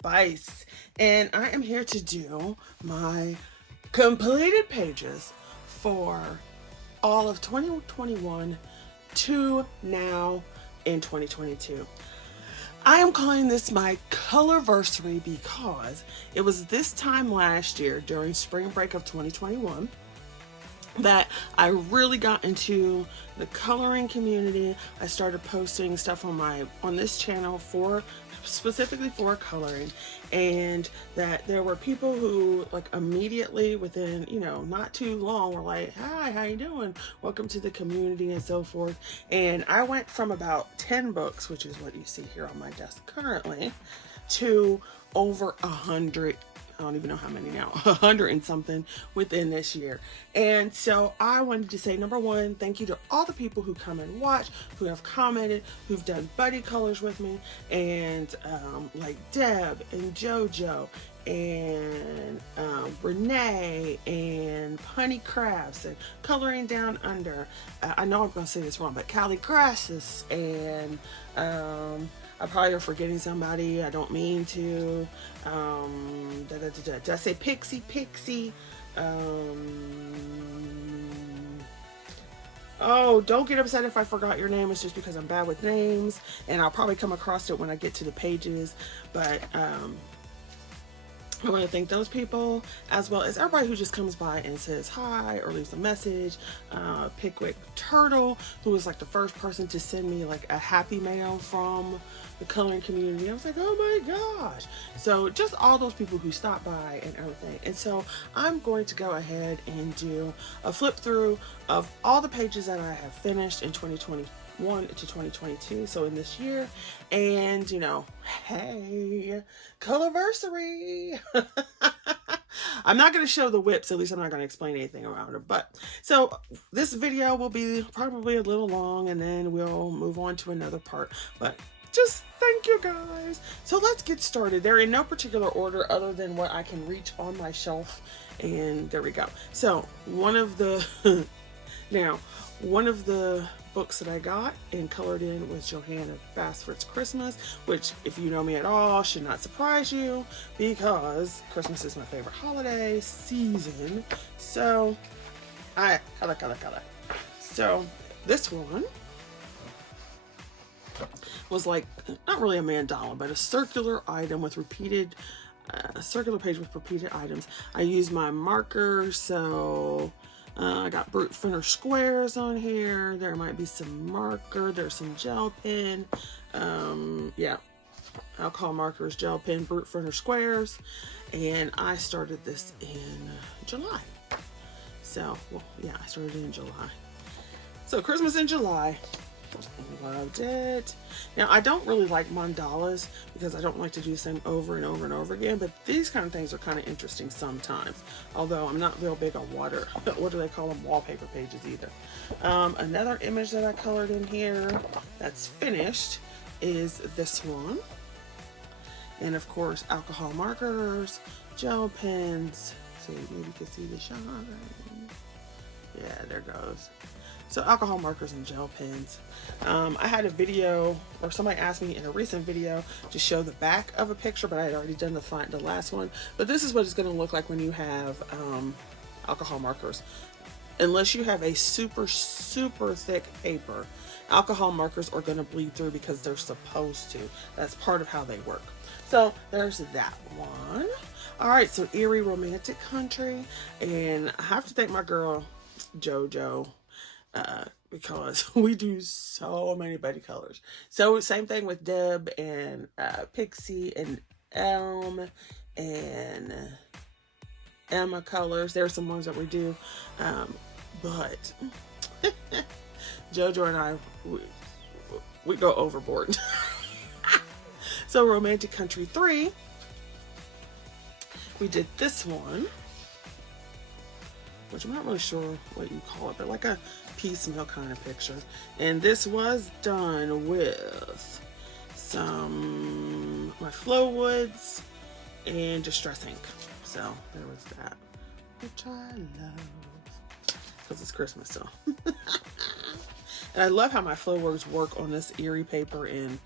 Spice, and I am here to do my completed pages for all of 2021 to now in 2022. I am calling this my Color-versary because it was this time last year during spring break of 2021 that I really got into the coloring community. I started posting stuff on this channel for specifically for coloring, and that there were people who like immediately within not too long were like, hi, how you doing, welcome to the community and so forth. And I went from about 10 books, which is what you see here on my desk currently, to over 100. I don't even know how many now, 100 and something within this year. And so I wanted to say, number one, thank you to all the people who come and watch, who have commented, who've done buddy colors with me, and like Deb and JoJo and Renee and Honey Crafts and Coloring Down Under. I know I'm going to say this wrong, but Callie Grasses, and I probably are forgetting somebody. I don't mean to. Did I say Pixie? Oh, don't get upset if I forgot your name. It's just because I'm bad with names, and I'll probably come across it when I get to the pages. But I want to thank those people, as well as everybody who just comes by and says hi or leaves a message. Pickwick Turtle, who was like the first person to send me like a happy mail from the coloring community. I was like, oh my gosh. So just all those people who stopped by and everything. And so I'm going to go ahead and do a flip through of all the pages that I have finished in 2021 to 2022, so in this year. And hey, Color-versary. I'm not going to show the whips, at least I'm not going to explain anything around it. But so this video will be probably a little long, and then we'll move on to another part. But just thank you guys. So let's get started. They're in no particular order other than what I can reach on my shelf. And there we go. So one of the books that I got and colored in was Johanna Basford's Christmas, which, if you know me at all, should not surprise you because Christmas is my favorite holiday season. So color. So this one was like, not really a mandala, but a circular item with repeated, circular page with repeated items. I used my marker, so I got brute thinner squares on here. There might be some marker. There's some gel pen. Yeah, alcohol markers, gel pen, brute thinner squares. And I started this in July. So, well, yeah, I started in July. So Christmas in July. Loved it. Now, I don't really like mandalas because I don't like to do the same over and over and over again, but these kind of things are kind of interesting sometimes, although I'm not real big on what do they call them, wallpaper pages either. Another image that I colored in here that's finished is this one, and of course alcohol markers, gel pens, so maybe you can see the shine. Yeah, there goes. So alcohol markers and gel pens. I had a video, or somebody asked me in a recent video to show the back of a picture, but I had already done the last one. But this is what it's going to look like when you have alcohol markers. Unless you have a super thick paper, alcohol markers are going to bleed through because they're supposed to. That's part of how they work. So there's that one. All right, so Eerie Romantic Country, and I have to thank my girl JoJo. Because we do so many buddy colors. So same thing with Deb and Pixie and Elm and Emma colors. There are some ones that we do, but JoJo and I, we go overboard. So Romantic Country 3, we did this one, which I'm not really sure what you call it, but like a piecemeal kind of picture. And this was done with some my Flow Woods and Distress ink. So there was that, which I love because it's Christmas. So and I love how my Flow Woods work on this Eerie paper and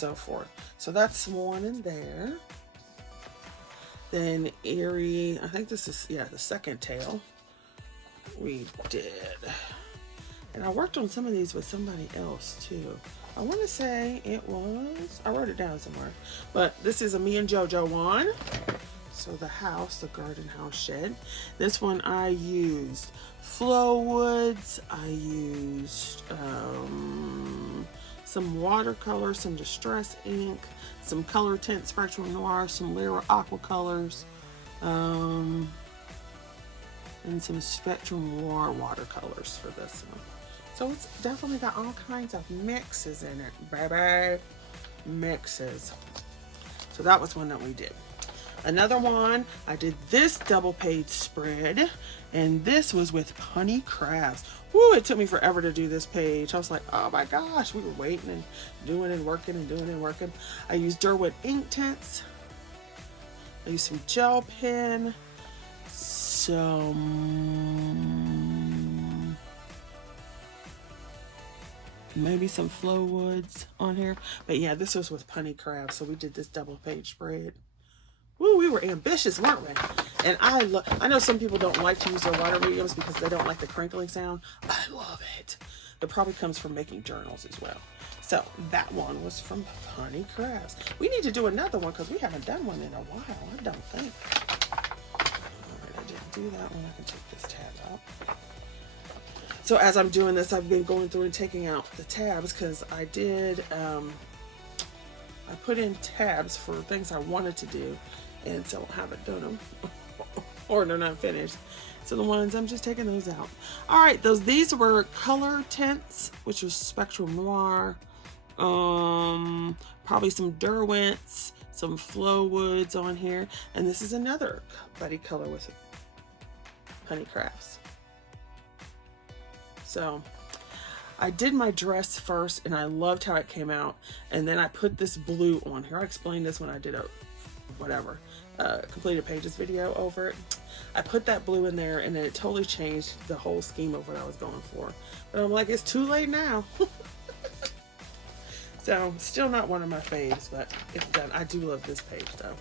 so forth. So that's one in there. Then Erie, I think this is, yeah, the second tail we did. And I worked on some of these with somebody else too. I want to say it was, I wrote it down somewhere, but this is a me and JoJo one. So the house, the garden house shed. This one I used flow woods. I used some watercolor, some distress ink, some color tint Spectrum Noir, some Lyra aqua colors, and some Spectrum Noir watercolors for this one. So it's definitely got all kinds of mixes in it, baby. Mixes. So that was one that we did. Another one, I did this double page spread, and this was with honey crabs. Woo, it took me forever to do this page. I was like, oh my gosh, we were waiting and doing and working and doing and working. I used Derwent ink tints. I used some gel pen, maybe some flow woods on here. But yeah, this was with honey crabs, so we did this double page spread. Woo, we were ambitious, weren't we? And I know some people don't like to use their water mediums because they don't like the crinkling sound. I love it. It probably comes from making journals as well. So that one was from honey crabs. We need to do another one because we haven't done one in a while, I don't think. All right, I didn't do that one. I can take this tab out. So as I'm doing this, I've been going through and taking out the tabs because I did, I put in tabs for things I wanted to do, and so I haven't done them or they're not finished. So the ones, I'm just taking those out. All right, these were color tints, which was Spectrum Noir, probably some Derwents, some flow woods on here, and this is another buddy color with honey crabs. So I did my dress first and I loved how it came out, and then I put this blue on here. I explained this when I did a completed pages video over it. I put that blue in there and then it totally changed the whole scheme of what I was going for. But I'm like, it's too late now. So still not one of my faves, but it's done. I do love this page though.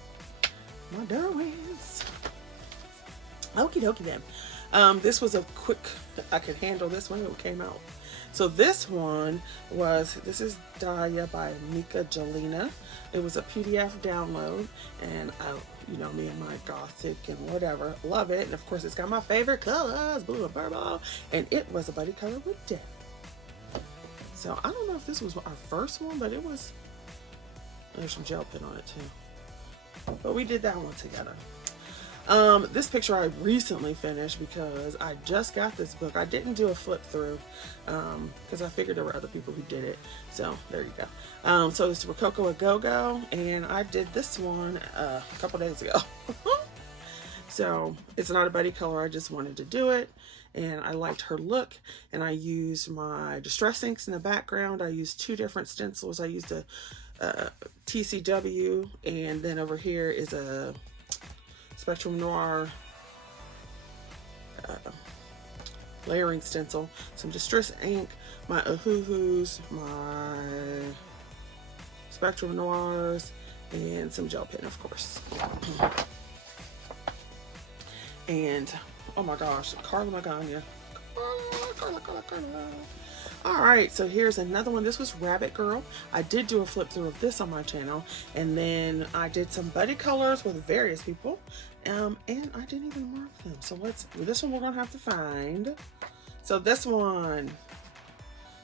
My Derwents. Okie dokie then. This was a quick, I could handle this one when it came out. So this one was, this is Dahlia by Mika Jelena. It was a PDF download, and you know me and my gothic and whatever, love it. And of course it's got my favorite colors, blue and purple, and it was a buddy color with death. So I don't know if this was our first one, but it was, there's some gel pen on it too. But we did that one together. This picture I recently finished because I just got this book. I didn't do a flip through because I figured there were other people who did it. So there you go. So it's Rococo A Go-Go, and I did this one a couple days ago. So it's not a buddy color. I just wanted to do it, and I liked her look, and I used my distress inks in the background. I used two different stencils. I used a TCW, and then over here is a Spectrum Noir layering stencil, some distress ink, my Ohuhus, my Spectrum Noirs, and some gel pen, of course. And oh my gosh, Carla Magana. Carla. All right, so here's another one. This was Rabbit Girl. I did do a flip through of this on my channel, and then I did some buddy colors with various people, and I didn't even mark them. So this one we're gonna have to find. So this one,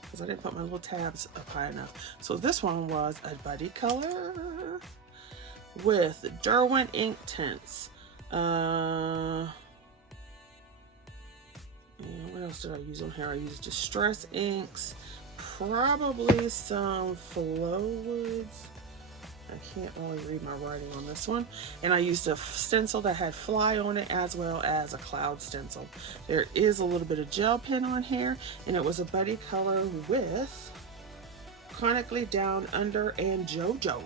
because I didn't put my little tabs up high enough. So this one was a buddy color with Derwent ink tints. And what else did I use on here? I used distress inks, probably some flow woods. I can't really read my writing on this one. And I used a stencil that had fly on it, as well as a cloud stencil. There is a little bit of gel pen on here, and it was a buddy color with Chronically Down Under and JoJo.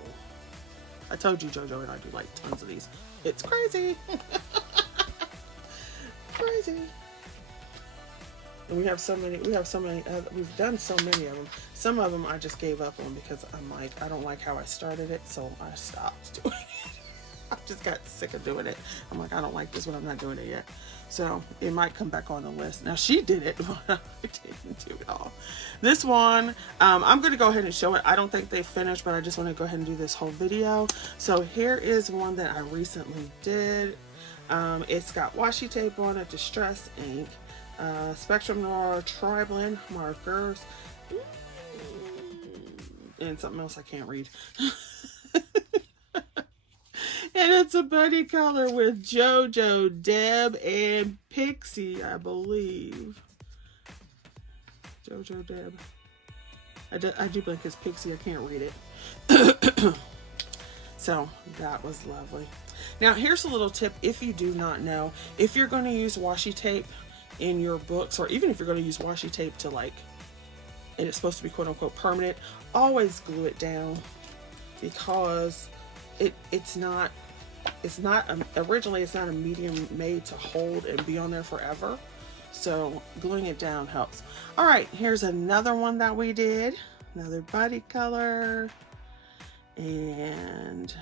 I told you JoJo and I do like tons of these. It's crazy. Crazy. And we've done so many of them. Some of them I just gave up on because I'm like, I don't like how I started it, so I stopped doing it. I just got sick of doing it. I'm like, I don't like this one, I'm not doing it yet. So it might come back on the list. Now she did it, but I didn't do it all. This one, I'm going to go ahead and show it. I don't think they finished, but I just want to go ahead and do this whole video. So here is one that I recently did. It's got washi tape on it, distress ink, Spectrum Noir tri-blend markers, and something else I can't read. And it's a buddy color with JoJo, Deb, and Pixie, I believe. JoJo, Deb. I do believe it's Pixie. I can't read it. So that was lovely. Now here's a little tip if you do not know. If you're going to use washi tape in your books, or even if you're going to use washi tape to like, and it's supposed to be quote unquote permanent, always glue it down, because originally it's not a medium made to hold and be on there forever. So gluing it down helps. All right, here's another one that we did, another buddy color, and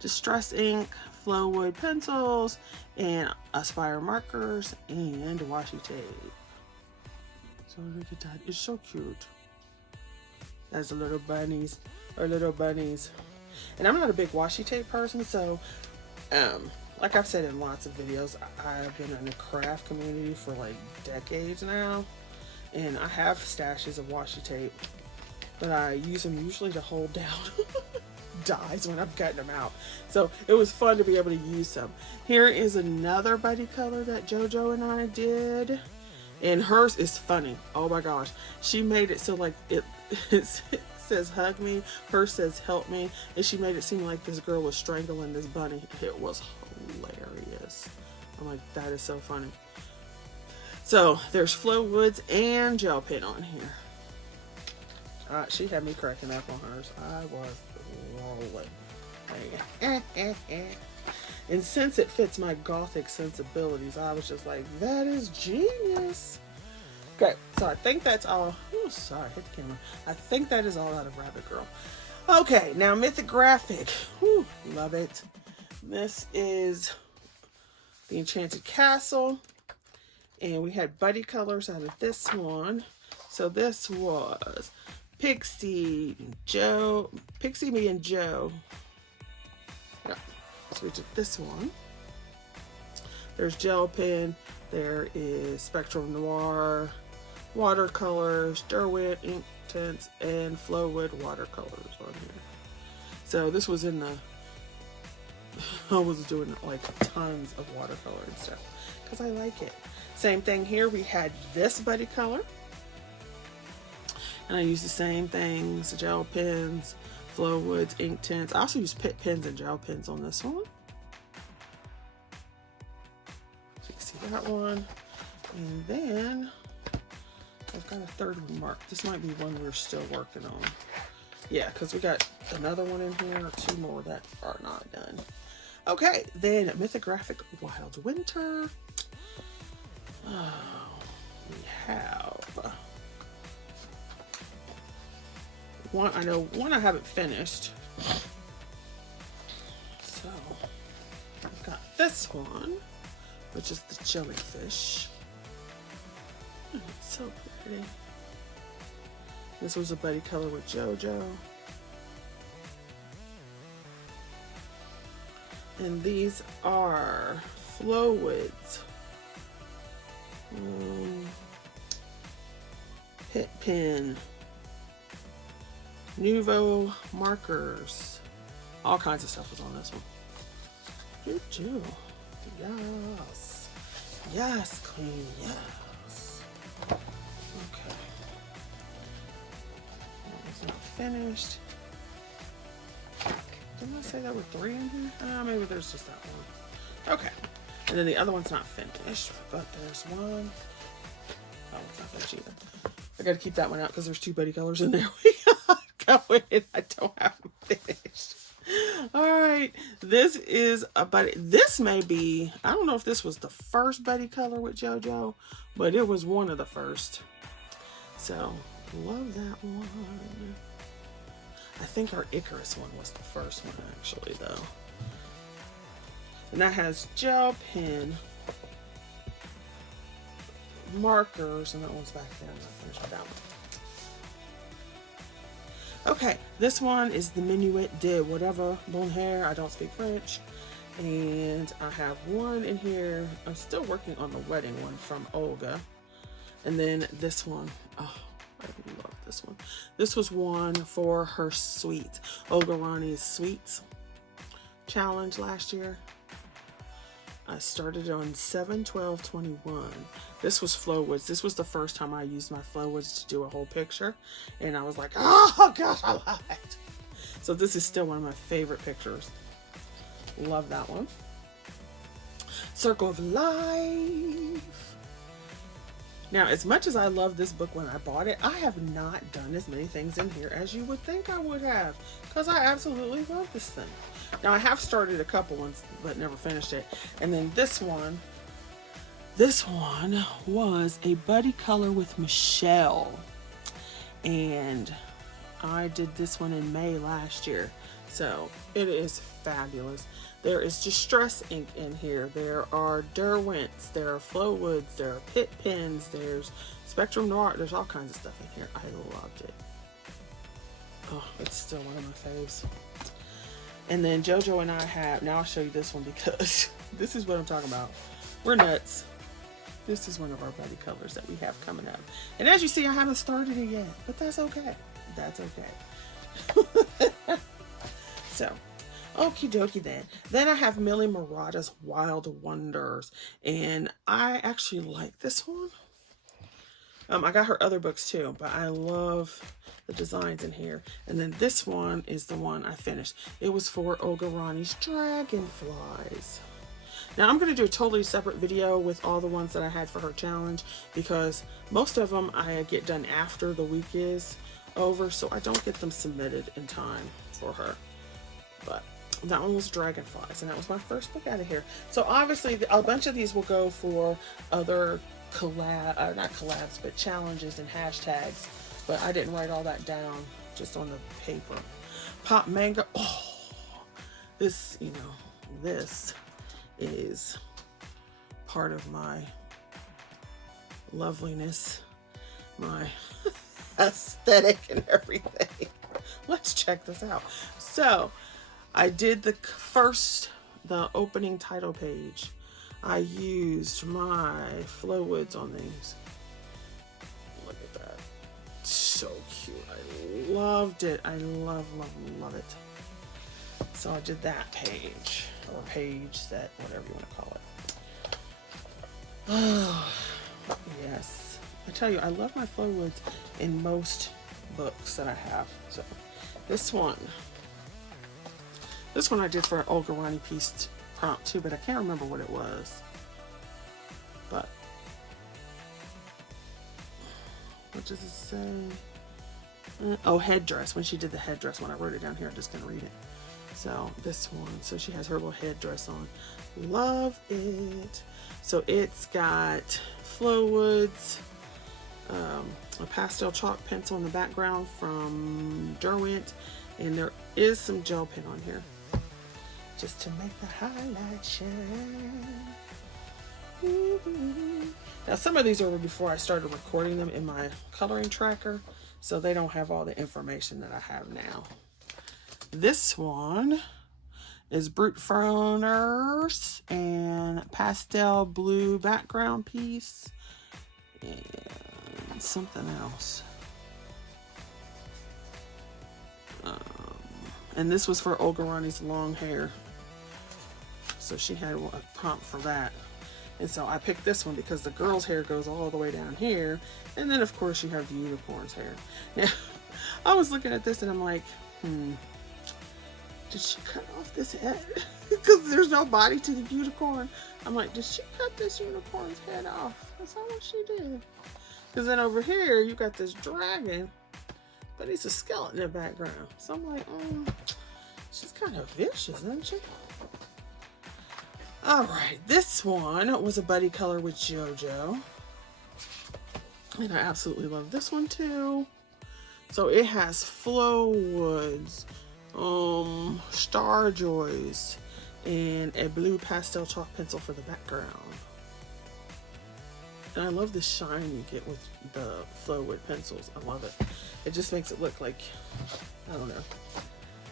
distress ink, flow wood pencils, and Aspire markers, and washi tape. So look at that, it's so cute. That's the little bunnies, or little bunnies. And I'm not a big washi tape person, so like I've said in lots of videos, I've been in the craft community for like decades now, and I have stashes of washi tape, but I use them usually to hold down dies when I'm cutting them out. So it was fun to be able to use some. Here is another buddy color that JoJo and I did, and hers is funny. Oh my gosh, she made it so like it says hug me, hers says help me, and she made it seem like this girl was strangling this bunny. It was hilarious. I'm like, that is so funny. So there's flow woods and gel pen on here. She had me cracking up on hers. I was rolling. And since it fits my gothic sensibilities, I was just like, that is genius. Okay, so I think that's all. Oh, sorry, hit the camera. I think that is all out of Rabbit Girl. Okay, now Mythographic. Whew, love it. This is the Enchanted Castle, and we had buddy colors out of this one. So this was Pixie, Joe, Pixie, me, and Joe. Yeah, so we did this one. There's gel pen. There is Spectrum Noir, watercolors, Derwent ink tints, and Flowwood watercolors on here. So this was in the, I was doing like tons of watercolor and stuff because I like it. Same thing here, we had this buddy color, and I used the same things, gel pens, Flowwoods, ink tints. I also used pit pens and gel pens on this one. So you can see that one. And then I've got a third one marked. This might be one we're still working on. Yeah, because we got another one in here, two more that are not done. Okay, then Mythographic Wild Winter. Oh, we have one. I know one I haven't finished. So I've got this one, which is the jellyfish. Oh, it's so pretty. This was a buddy color with JoJo. And these are Flowwoods. Pit pen. Nouveau markers. All kinds of stuff was on this one. You too. Yes. Yes, Queen. Yes. Okay. That was not finished. Didn't I say there were 3 in here? Maybe there's just that one. Okay. And then the other one's not finished, but there's one. Oh, it's not finished either. I gotta keep that one out because there's 2 buddy colors in there. Go in. I don't have them finished. Alright. This is a buddy. This may be, I don't know if this was the first buddy color with JoJo, but it was one of the first. So, love that one. I think our Icarus one was the first one, actually, though. And that has gel pen markers, and that one's back there. I'm not finished with that one. Okay, this one is the Minuet de whatever, Bon Hair. I don't speak French. And I have one in here. I'm still working on the wedding one from Olga. And then this one. Oh, I love this one. This was one for her sweet, Olga Rani's Sweets challenge last year. I started on 7/12/21. This was Flowwoods. This was the first time I used my Flowwoods to do a whole picture. And I was like, oh gosh, I love it. So this is still one of my favorite pictures. Love that one. Circle of Life. Now, as much as I love this book when I bought it, I have not done as many things in here as you would think I would have, because I absolutely love this thing. Now, I have started a couple ones, but never finished it. And then this one was a buddy color with Michelle. And I did this one in May last year. So it is fabulous. There is Distress ink in here. There are Derwents, there are Flowwoods, there are Pit Pens, there's Spectrum Noir. There's all kinds of stuff in here. I loved it. Oh, it's still one of my faves. And then JoJo and I have, now I'll show you this one because this is what I'm talking about. We're nuts. This is one of our buddy colors that we have coming up. And as you see, I haven't started it yet, but that's okay. That's okay. So, okie dokie then. Then I have Millie Murata's Wild Wonders. And I actually like this one. I got her other books too, but I love the designs in here. And then this one is the one I finished. It was for Olga Rani's Dragonflies. Now I'm going to do a totally separate video with all the ones that I had for her challenge, because most of them I get done after the week is over, so I don't get them submitted in time for her. But that one was Dragonflies, and that was my first book out of here. So obviously a bunch of these will go for other not collabs, but challenges and hashtags. But I didn't write all that down, just on the paper. Pop Manga. Oh, this, you know, this is part of my loveliness, my aesthetic and everything. Let's check this out. So I did the opening title page. I used my Flowwoods on these. Look at that. So cute. I loved it. I love it. So I did that page, or page set, whatever you want to call it. Oh, yes. I tell you, I love my Flowwoods in most books that I have. So this one I did for an Olga Rani piece prompt too, but I can't remember what it was. But what does it say? Oh, headdress. When she did the headdress one, I wrote it down here. I'm just gonna read it. So this one, so she has her little headdress on. Love it. So it's got Flowwoods, a pastel chalk pencil in the background from Derwent, and there is some gel pen on here just to make the highlight shine. Now some of these are before I started recording them in my coloring tracker, so they don't have all the information that I have now. This one is Brute Furners and pastel blue background piece and something else. And this was for Olga Rani's long hair, so she had a prompt for that. And so I picked this one because the girl's hair goes all the way down here, and then of course you have the unicorn's hair. Now I was looking at this and I'm like, did she cut off this head? Because there's no body to the unicorn. I'm like, did she cut this unicorn's head off? That's not what she did. Because then over here you got this dragon, but it's a skeleton in the background. So I'm like, she's kind of vicious, isn't she? All right, this one was a buddy color with JoJo. And I absolutely love this one too. So it has Flow Woods, Star Joys, and a blue pastel chalk pencil for the background. And I love the shine you get with the Flow Wood pencils. I love it. It just makes it look like, I don't know.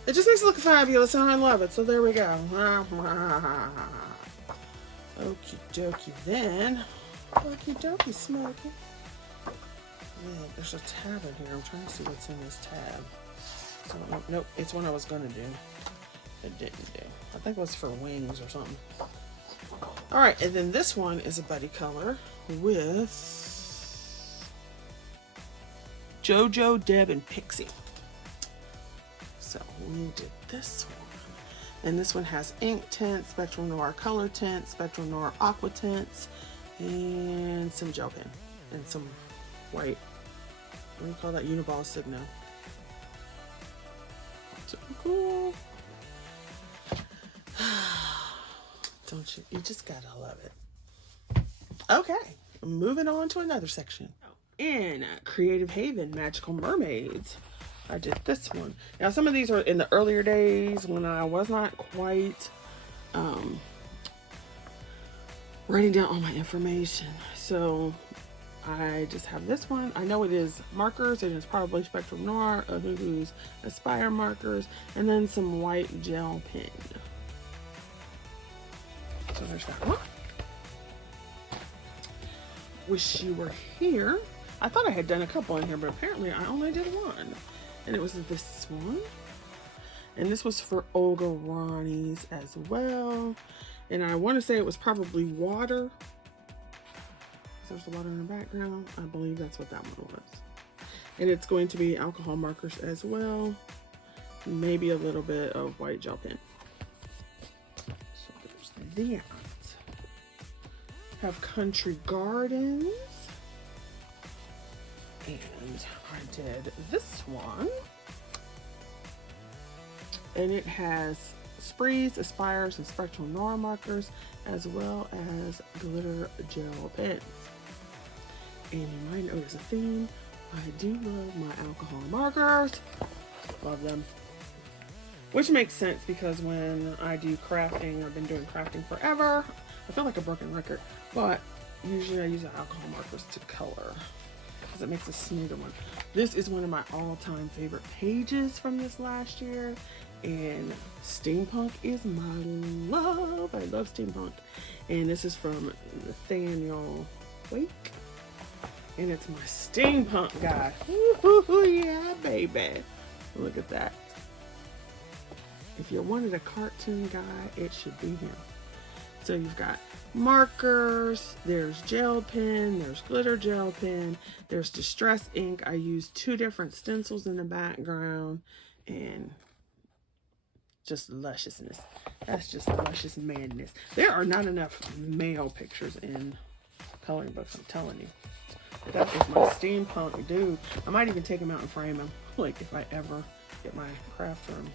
It just makes it look fabulous, and I love it. So there we go. Okie dokie then. Okie dokie, Smokey. Man, there's a tab in here. I'm trying to see what's in this tab. So, nope, it's one I was gonna do. It didn't do. I think it was for wings or something. All right, and then this one is a buddy color with JoJo, Deb, and Pixie. So we did this one. And this one has ink tint, Spectrum Noir color tint, Spectrum Noir aqua tints, and some gel pen, and some white, what do you call that, Uniball Signo. Super cool. Don't you? You just gotta love it. Okay, moving on to another section. In Creative Haven, Magical Mermaids, I did this one. Now, some of these are in the earlier days when I was not quite writing down all my information. So I just have this one. I know it is markers, and it's probably Spectrum Noir, Ohuhu's Aspire markers, and then some white gel pen. So there's that one. Wish You Were Here. I thought I had done a couple in here, but apparently I only did one. And it was this one. And this was for Olga Ronnie's as well. And I want to say it was probably water. There's the water in the background. I believe that's what that one was. And it's going to be alcohol markers as well. Maybe a little bit of white gel pen. So there's that. Have Country Gardens. And I did this one. And it has Sprees, Aspires, and Spectrum Noir markers, as well as glitter gel pens. And you might notice a theme. I do love my alcohol markers. Love them. Which makes sense because when I do crafting, I've been doing crafting forever. I feel like a broken record, but usually I use alcohol markers to color because it makes a smoother one. This is one of my all-time favorite pages from this last year, and steampunk is my love. I love steampunk. And this is from Nathaniel Wake, and it's my steampunk guy. Ooh, yeah, baby. Look at that. If you wanted a cartoon guy, it should be him. So you've got markers, there's gel pen, there's glitter gel pen, there's distress ink. I used 2 different stencils in the background, and just lusciousness. That's just luscious madness. There are not enough male pictures in coloring books, I'm telling you. That is my steampunk dude. I might even take him out and frame him, like if I ever get my craft room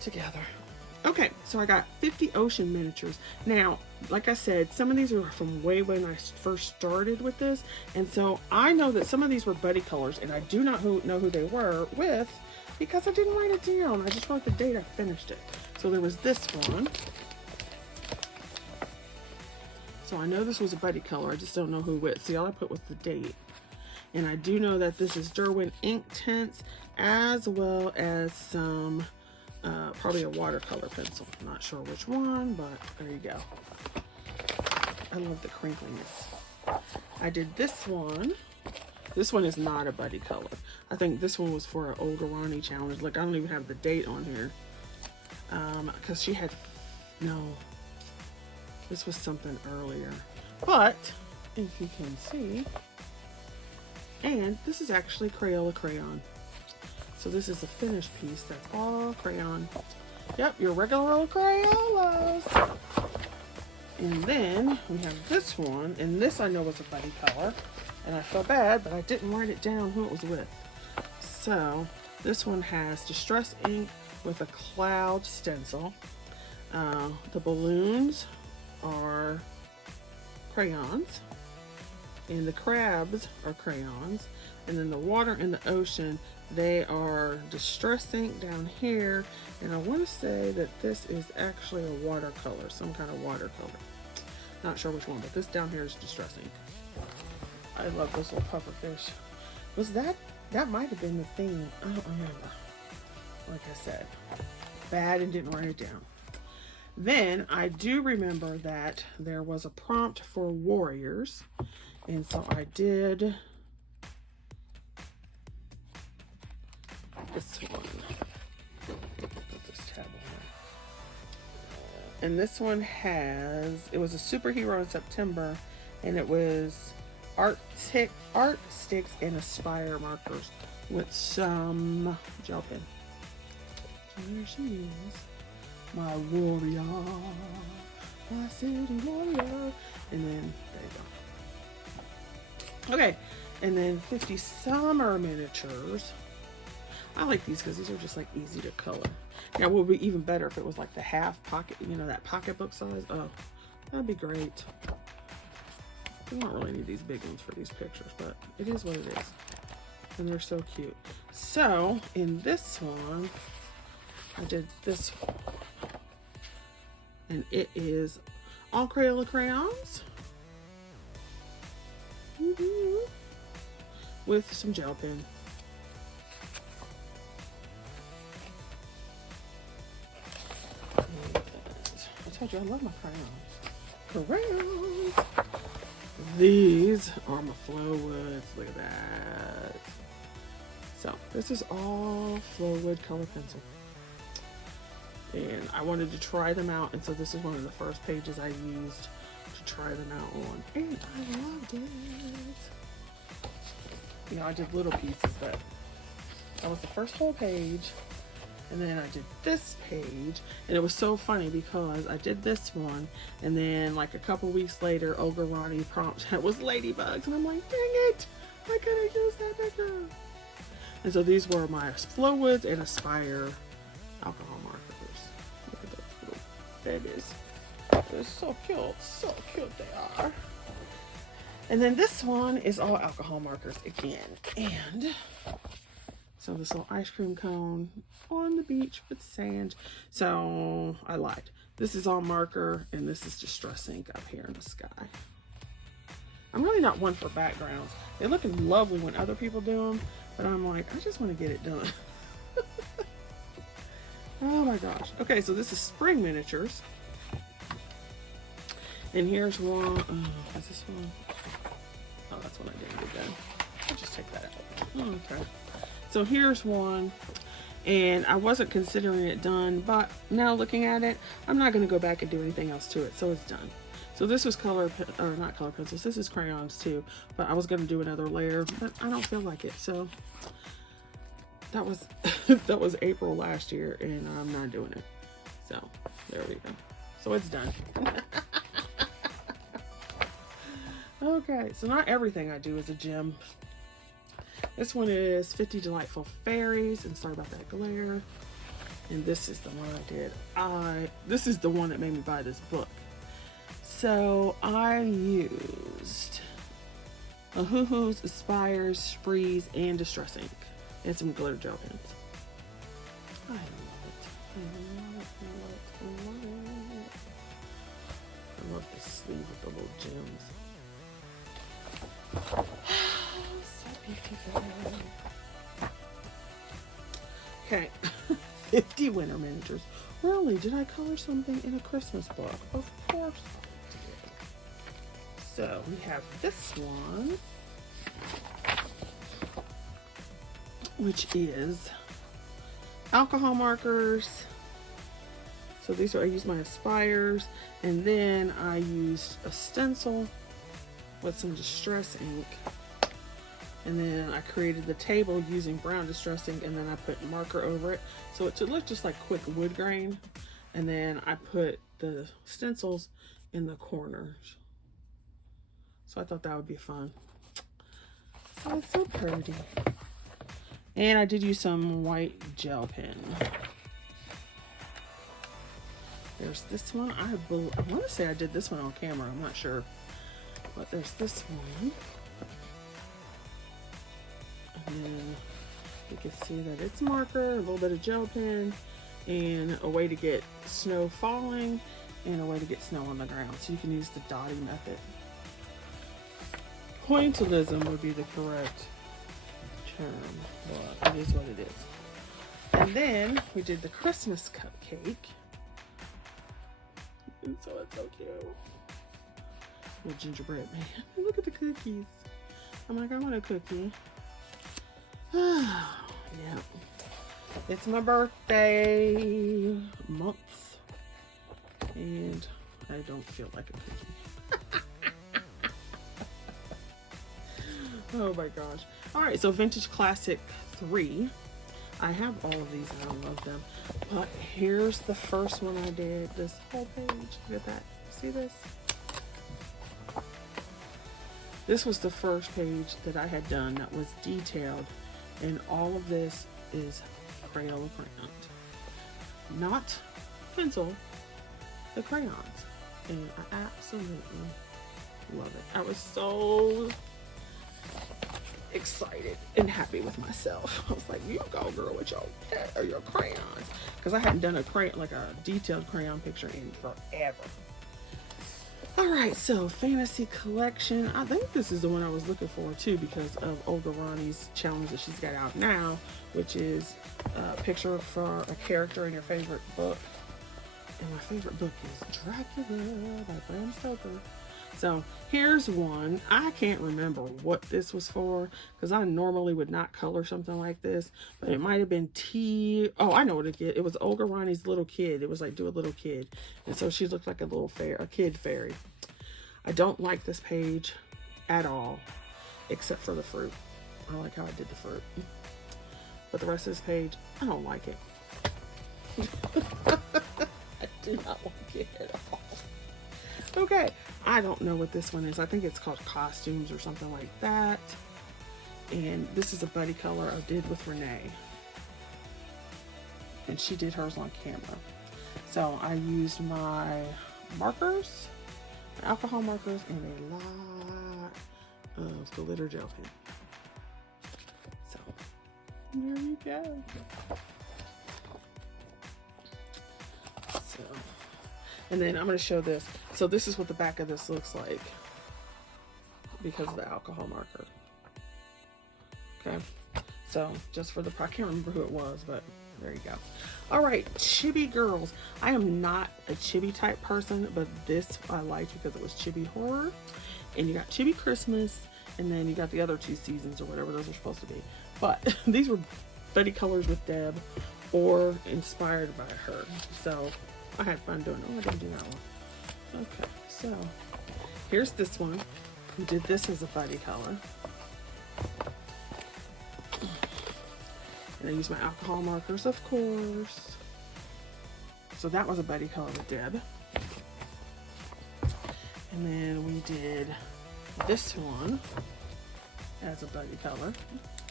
together. Okay, so I got 50 ocean miniatures. Now, like I said, some of these are from way when I first started with this, and so I know that some of these were buddy colors, and I do not know who they were with because I didn't write it down. I just wrote the date I finished it. So there was this one. So I know this was a buddy color. I just don't know who with. See, all I put was the date. And I do know that this is Derwent ink tints, as well as some probably a watercolor pencil. I'm not sure which one, but there you go. I love the crinkliness. I did this one. This one is not a buddy color. I think this one was for an Olga Ronnie challenge. Look, I don't even have the date on here. Because she had, no, this was something earlier. But, if you can see, and this is actually Crayola crayon. So this is a finished piece that's all crayon. Yep, your regular old Crayolas. And then we have this one, and this I know was a buddy color. And I feel bad, but I didn't write it down who it was with. So this one has Distress ink with a cloud stencil. The balloons are crayons. And the crabs are crayons. And then the water in the ocean, they are Distress ink down here. And I want to say that this is actually a watercolor, some kind of watercolor. Not sure which one, but this down here is Distress ink. I love this little puffer fish. Was that might have been the theme. I don't remember. Like I said, bad and didn't write it down. Then I do remember that there was a prompt for warriors, and so I did this one. Put this tab on. And this one it was a superhero in September, and it was art sticks and Aspire markers with some gel pen. So there she is, my warrior, my city warrior. And then there you go. Okay, and then 50 summer miniatures. I like these because these are just like easy to color. Now, it would be even better if it was like the half pocket, you know, that pocketbook size. Oh, that'd be great. We don't really need these big ones for these pictures, but it is what it is. And they're so cute. So in this one, I did this one. And it is all Crayola crayons. With some gel pen. I told you I love my crayons. Crayons! These are my Flowwoods. Look at that. So this is all Flowwood color pencil. And I wanted to try them out, and so this is one of the first pages I used to try them out on. And I loved it. You know, I did little pieces, but that was the first whole page. And then I did this page, and it was so funny because I did this one, and then like a couple weeks later, Olga Ronnie prompt was ladybugs, and I'm like, dang it, I could have used that picture. And so these were my Flowwoods and Aspire alcohol markers. Look at those little babies. They're so cute they are. And then this one is all alcohol markers again, and so this little ice cream cone on the beach with sand. So I lied. This is all marker, and this is Distress ink up here in the sky. I'm really not one for backgrounds. They look lovely when other people do them, but I'm like, I just want to get it done. Oh my gosh. Okay, so this is spring miniatures. And here's one. Oh, is this one? Oh, that's one I didn't get done. I'll just take that out. Oh, okay. So here's one, and I wasn't considering it done, but now looking at it, I'm not going to go back and do anything else to it, so it's done. So this was not color pencils, this is crayons too, but I was going to do another layer, but I don't feel like it, so that was that was April last year, and I'm not doing it. So there we go. So it's done. Okay, so not everything I do is a gem. This one is 50 Delightful Fairies, and sorry about that glare. And this is the one I did. This is the one that made me buy this book. So I used a Hoo-Hoo's, Aspires, Sprees, and Distress ink, and some glitter gel pens. I love it. I love it. I love it. I love it. I love the sleeve with the little gems. So beautiful. Okay, 50 winter miniatures. Really, did I color something in a Christmas book? Of course I did. So we have this one, which is alcohol markers. So these are, I used my Aspires, and then I used a stencil with some Distress ink, and then I created the table using brown Distress ink, and then I put marker over it so it looked just like quick wood grain, and then I put the stencils in the corners. So I thought that would be fun. So it's so pretty. And I did use some white gel pen. There's this one. I want to say I did this one on camera. I'm not sure. But there's this one. And you can see that it's marker, a little bit of gel pen, and a way to get snow falling and a way to get snow on the ground. So you can use the dotting method. Pointillism would be the correct term, but it is what it is. And then we did the Christmas cupcake. And so it's so cute. Little gingerbread man. Look at the cookies. I'm like, I want a cookie. Yeah. It's my birthday month. And I don't feel like a cookie. Oh my gosh. Alright, so Vintage Classic 3. I have all of these and I love them. But here's the first one I did. This whole page. Look at that. See this? This was the first page that I had done that was detailed. And all of this is Crayola crayons. Not pencil, the crayons. And I absolutely love it. I was so excited and happy with myself. I was like, you go girl with your crayons, because I hadn't done a crayon, like a detailed crayon picture in forever. All right, so Fantasy Collection. I think this is the one I was looking for too, because of Olga Ronnie's challenge that she's got out now, which is a picture for a character in your favorite book. And my favorite book is Dracula by Bram Stoker. So here's one. I can't remember what this was for, because I normally would not color something like this, but it might have been oh, I know what it was. Olga Ronnie's little kid. It was like do a little kid, and so she looked like a kid fairy. I don't like this page at all, except for the fruit. I like how I did the fruit, but the rest of this page, I don't like it. I do not like it at all. Okay, I don't know what this one is. I think it's called Costumes or something like that. And this is a buddy color I did with Renee. And she did hers on camera. So I used my markers, my alcohol markers, and a lot of glitter gel pen. So there you go. So, and then I'm going to show this. So this is what the back of this looks like because of the alcohol marker. Okay. So just for the, I can't remember who it was, but there you go. All right, chibi girls. I am not a chibi type person, but this I liked because it was chibi horror. And you got chibi Christmas, and then you got the other 2 seasons or whatever those are supposed to be. But these were buddy colors with Deb or inspired by her. So I had fun doing it. Oh, I didn't do that one. Okay, so here's this one. We did this as a buddy color. And I used my alcohol markers, of course. So that was a buddy color with Deb. And then we did this one as a buddy color.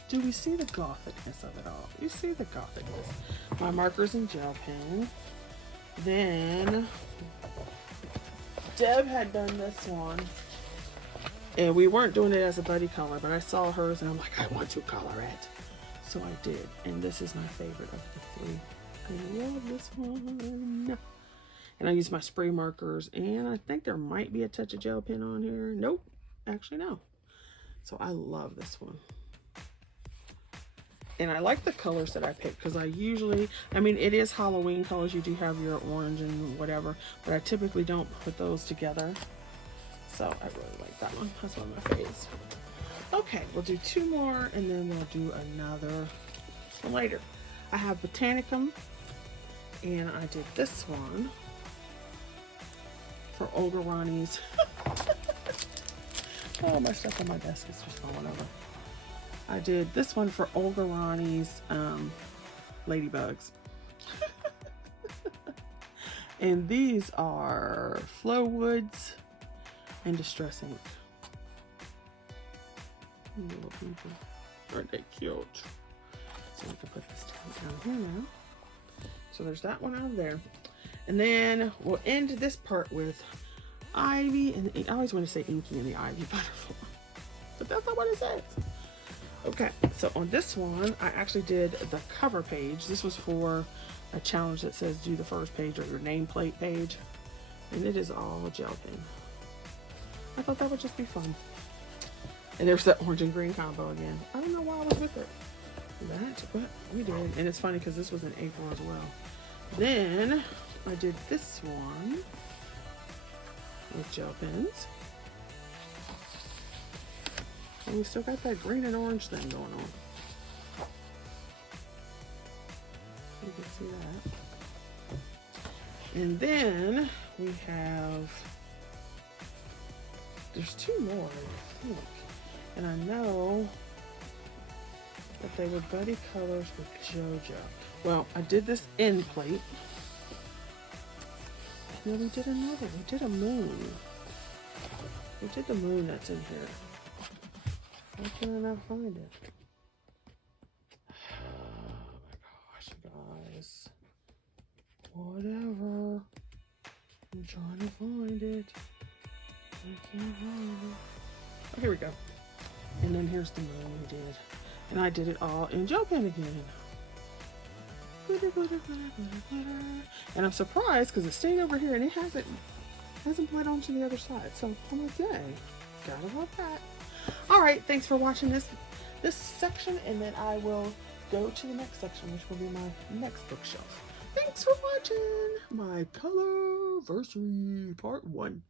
Do we see the gothicness of it all? You see the gothicness. My markers and gel pen. Then Deb had done this one. And we weren't doing it as a buddy color, but I saw hers and I'm like, I want to color it. So I did. And this is my favorite of the 3. I love this one. And I used my spray markers, and I think there might be a touch of gel pen on here. Nope, actually no. So I love this one. And I like the colors that I picked, because I usually, I mean, it is Halloween colors. You do have your orange and whatever, but I typically don't put those together. So I really like that one. That's one of my faves. Okay, we'll do 2 more, and then we'll do another one later. I have Botanicum, and I did this one for Olga Ronnie's. Oh, my stuff on my desk is just falling over. I did this one for Olga Ronnie's Ladybugs. And these are Flow Woods and Distress Ink. Little people. Aren't they cute? So we can put this down here now. So there's that one out there. And then we'll end this part with Ivy and I always want to say Inky and the Ivy Butterfly, but that's not what it says. Okay, so on this one, I actually did the cover page. This was for a challenge that says do the first page or your nameplate page. And it is all gel pen. I thought that would just be fun. And there's that orange and green combo again. I don't know why I was with it. That's what we did. And it's funny because this was in April as well. Then I did this one with gel pens. And we still got that green and orange thing going on. You can see that. And then we have, there's two more, I think. And I know that they were Buddy Colors with JoJo. Well, I did this end plate. And then we did another. We did a moon. We did the moon that's in here. Why can I not find it? Oh my gosh, you guys. Whatever. I'm trying to find it. I can't find it. Oh, here we go. And then here's the moon we did. And I did it all in gel pen again. Glitter, glitter, glitter, glitter, glitter. And I'm surprised because it's staying over here and it hasn't bled onto the other side. So I'm like, yay. Gotta love that. Alright, thanks for watching this section, and then I will go to the next section, which will be my next bookshelf. Thanks for watching my Color-versary Part 1.